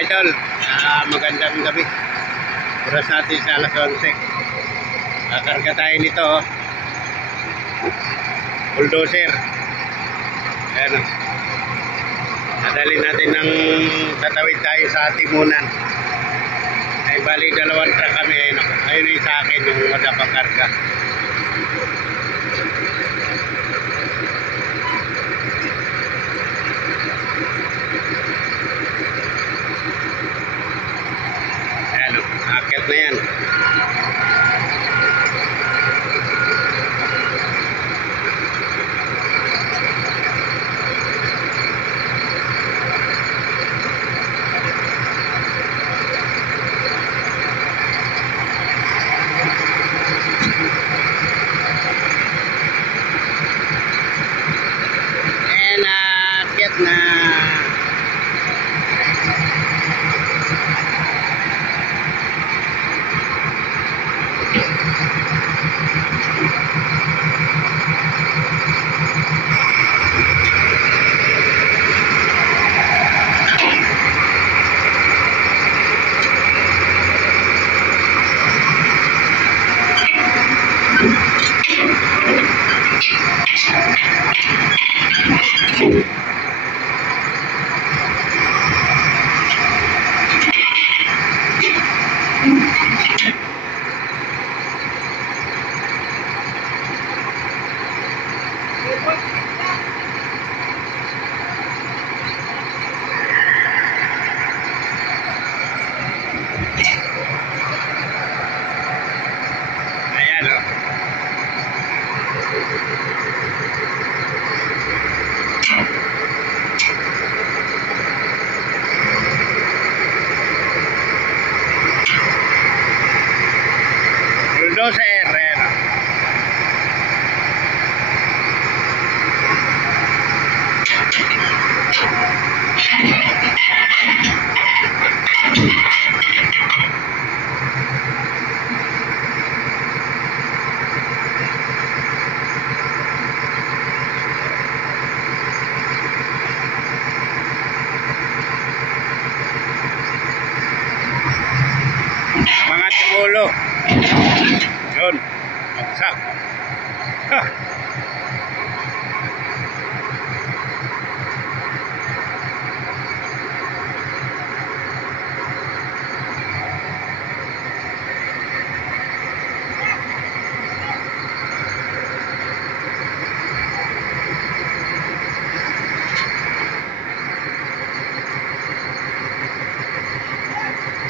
idol, magandang gabi. Oras natin sa alas 11. Kakarga tayo nito, oh. Bulldozer. Ayan, oh. Nadalhin natin ng tatawid tayo sa Timunan. Ay bali dalawang truck kami. Ayun yung sa akin, yung wala pang karga. Ayan, oh. Akit na yan. Na bulldozer. Mga timulo. Yun. Bagsak. Ha.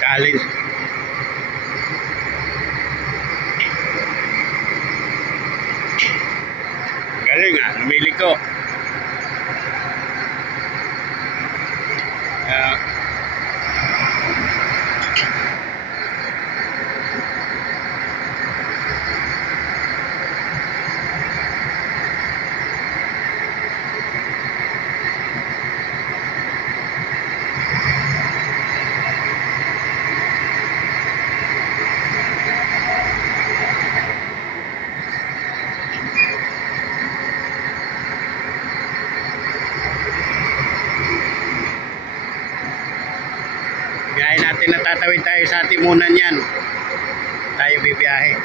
Challenge. Galing ah, namili ko. Gaya natin na tatawid tayo sa Timunan yan. Tayo bibiyahe.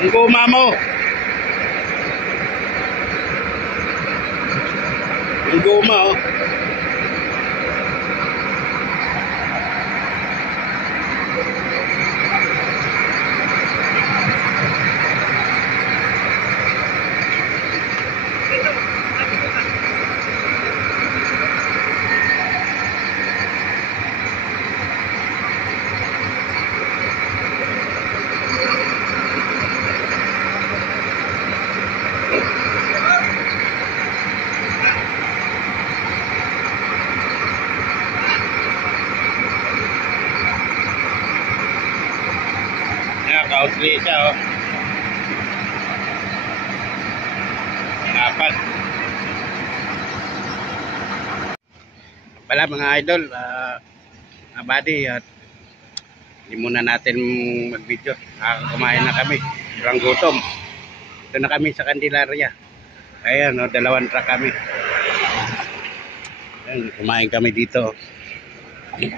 Ang guma mo. Ang guma oh. iglesia, oh. Apat. Pala mga idol, mga buddy, at hindi muna natin mag-video. Kumain na kami. Sobrang gutom. Ito na kami sa Candelaria. Ayan, no, 2 truck kami. Ayan, kumain kami dito. Ayan.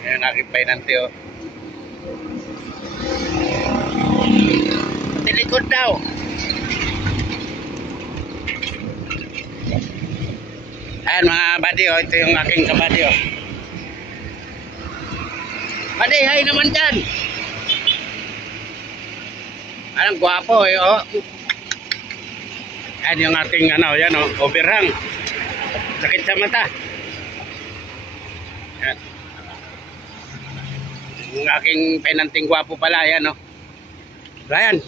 Ayan, aking painante, oh. Tilikod daw. Ayan mga buddy, oh. Ito yung aking kabady, oh. Buddy, hay naman dyan. Anong gwapo, eh, oh. Ayan yung ating, ano, yan, oh, overhang. Sakit sa mata. Ayan. Yung aking penanting gwapo pala, yan, oh. So, ayan,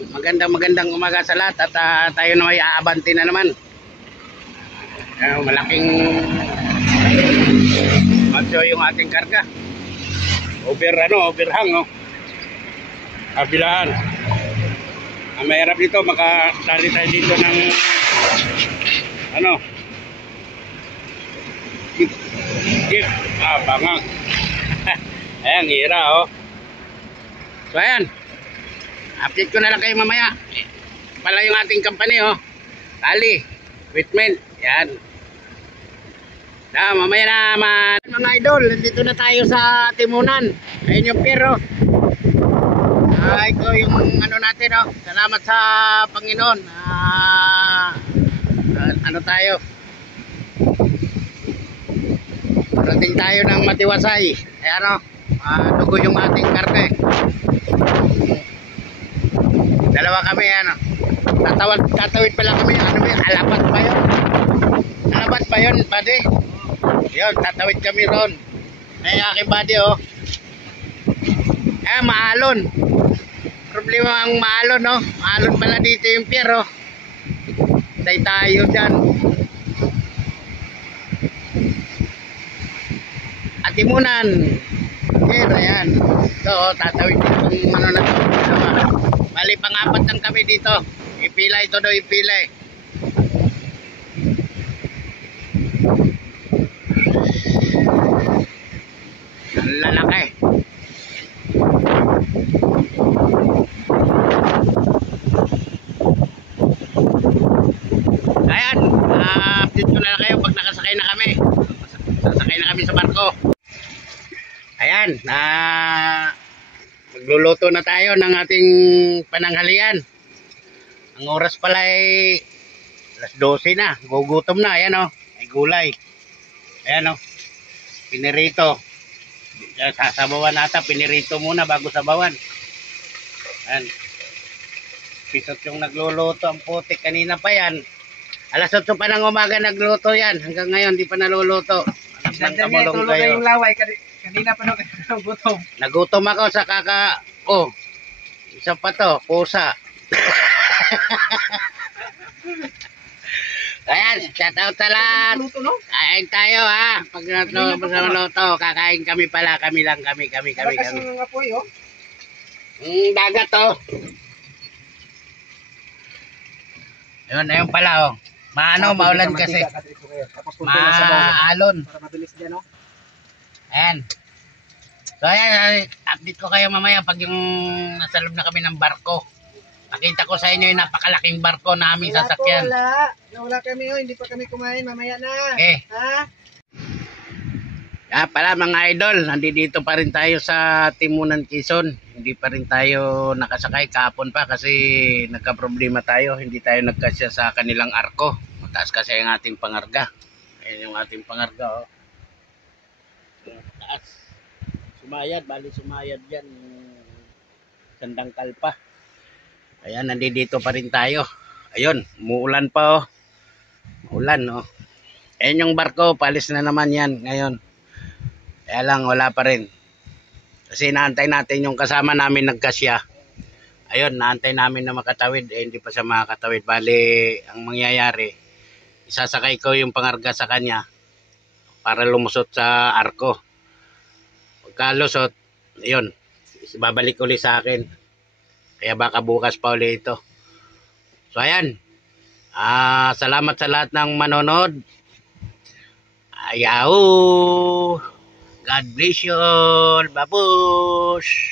magandang umaga sa lahat at tayo na may aabanti na naman. Malaking macho yung ating karga. Overhang, oh. Kabilaan. Ang mahirap dito, makasali tayo dito ng ano, jeep, bangang. Ayan, hira, oh. So ayan, update ko na lang kayo mamaya. Pala yung ating company, oh. Ali, Whitman, yan. Mamaya naman mga idol, nandito na tayo sa Timunan. Ayun yung pero ito yung ano natin, oh. Salamat sa Panginoon. Ano tayo, parating tayo ng matiwasay. Ayan, oh. Dugo yung ating karne. Dalawa kami, ano. Tatawid pala kami. Ano ba yun? Alabat ba yun? Alabat ba yun, buddy? Yun, tatawid kami ron. Ay, aking buddy, oh. Maalon. Problema ang maalon, no? Maalon pala dito yung pier, oh. Tayo dyan. Atimunan. Pier, ayan. So, tatawid dito yung ano na to. Bali, pang-apat lang kami dito. Ipilay ito daw, ipilay. Lalaki. Ayan, update ko na lang kayo pag nakasakay na kami. Sasakay na kami sa barko. Ayan, magluluto na tayo ng ating pananghalian. Ang oras pala ay alas 12 na. Gugutom na. Ayan, oh. May gulay. Ayan, oh. Pinirito. Sasabawan nata. Pinirito muna bago sabawan. Ayan. Pisot yung nagluluto. Ang putik. Kanina pa yan. Alas 8 pa ng umaga nagluto yan. Hanggang ngayon di pa naluluto. Alam ng kamulong kayo. Yung laway. Kanina pa nagutom. Nagutom ako sa Oh. Isa pa to. Pusa. Ayan, shout out sa lahat. Kain tayo, ha. Pag naluto, kakain kami pala. Kami lang, kami. Malakas yung apoy, oh. Dagat, oh. Ayun pala, oh. Maulan kasi. Maalon. Para mabilis dyan, oh. Ayan. So, ayan, update ko kayo mamaya pag yung nasa loob na kami ng barko. Nakita ko sa inyo yung napakalaking barko na aming sasakyan. Wala kami, oh. Hindi pa kami kumain. Mamaya na. Okay. Ha? Pala mga idol, nandito pa rin tayo sa Timunan, Quezon. Hindi pa rin tayo nakasakay kahapon pa kasi nagka-problema tayo. Hindi tayo nagkasya sa kanilang arko. Mataas kasi ang ating pangarga. Ayan yung ating pangarga, oh. Mataas. Bali sumayad yan. Sandang kalpa. Ayan, nandito pa rin tayo. Ayun, umuulan pa, oh. Ulan, oh. Ayan yung barko, palis na naman yan ngayon. Kaya lang, wala pa rin. Kasi naantay natin yung kasama namin nagkasya. Ayun, naantay namin na makatawid. Hindi pa siya makakatawid. Bali, ang mangyayari, isasakay ko yung pangarga sa kanya para lumusot sa arko. Kalusot, yun, babalik uli sa akin. Kaya baka bukas pa uli ito. So ayan, salamat sa lahat ng manonood. Ayaw! God bless you all. Babush!